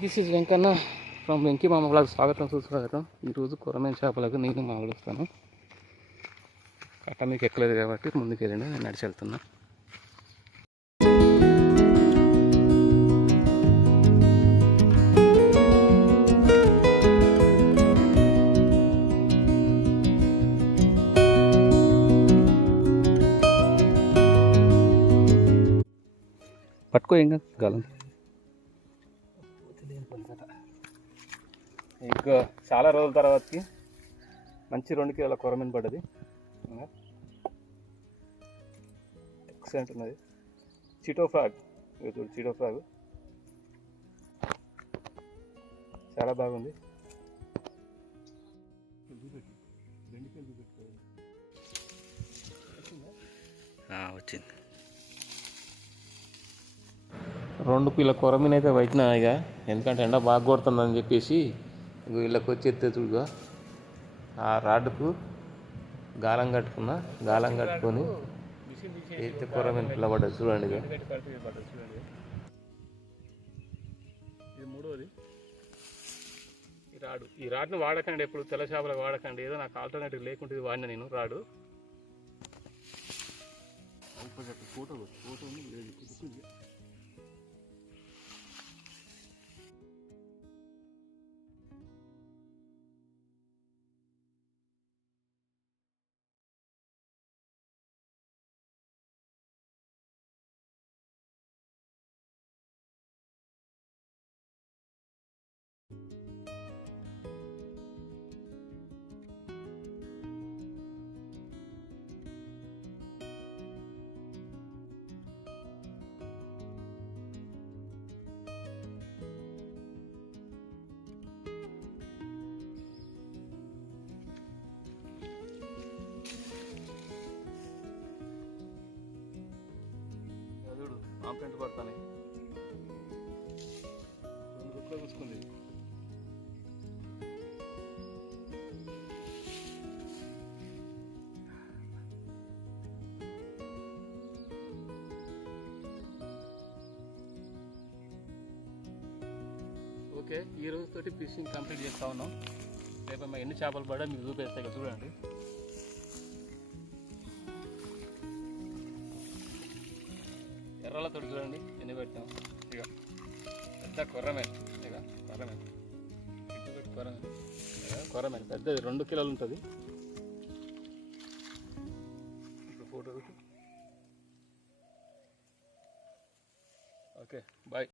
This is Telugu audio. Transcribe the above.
This is Venkanna from Venky మామ వాళ్ళకి స్వాగతం సుస్వాగతం ఈరోజు కొరమైన చేపలకు నేను మామూలుస్తాను కట్ట మీకు ఎక్కలేదు కాబట్టి ముందుకు వెళ్ళండి నేను నడిచి వెళ్తున్నా. పట్టుకో ఏం కాదు గాలం ఇంకా చాలా రోజుల తర్వాతకి మంచి రెండు కిలోల కొరమీన పడ్డది. ఎక్సలెంట్ ఉన్నది. చిటో ఫ్రాగ్ చూడు చిటో ఫ్రాగ్ చాలా బాగుంది. వచ్చింది. రెండు పిల్ల కొరమీన అయితే పట్టినా ఇక. ఎందుకంటే ఎండ బాగా కొడుతుందని చెప్పేసి వీళ్ళకి వచ్చి ఎత్తే చూడుగా. ఆ రాడ్డుకు గాలం కట్టుకున్నా గాలం కట్టుకొని ఎత్తే కొరమీన పిల్ల పడ్డది చూడండి ఇక ఇది మూడోది. ఈ రాడు. ఈ రాడ్ను వాడకండి ఎప్పుడు తెల్ల చేపలకు వాడకండి. ఏదో నాకు ఆల్టర్నేటివ్ లేకుంటే ఇది వాడిన నేను రాడు. ఫోటో ఫోటో చూడు ఆంప్లెంట్ పడతానే? రెండు రూపాయలు కూర్చుకుంది ఓకే ఈ రోజుతోటి ఫిషింగ్ కంప్లీట్ చేస్తా ఉన్నాం. రేపు మా ఎన్ని చేపలు పడా మీకు చూపిస్తాయి కదా చూడండి. ఎర్రల తొడుగులండి ఎన్ని పెడతాం ఇక పెద్ద కొర్రమే. ఇక కొర్రమే. కొరమే కొరమే పెద్దది రెండు కిలోలు ఉంటుంది. Photo okay bye.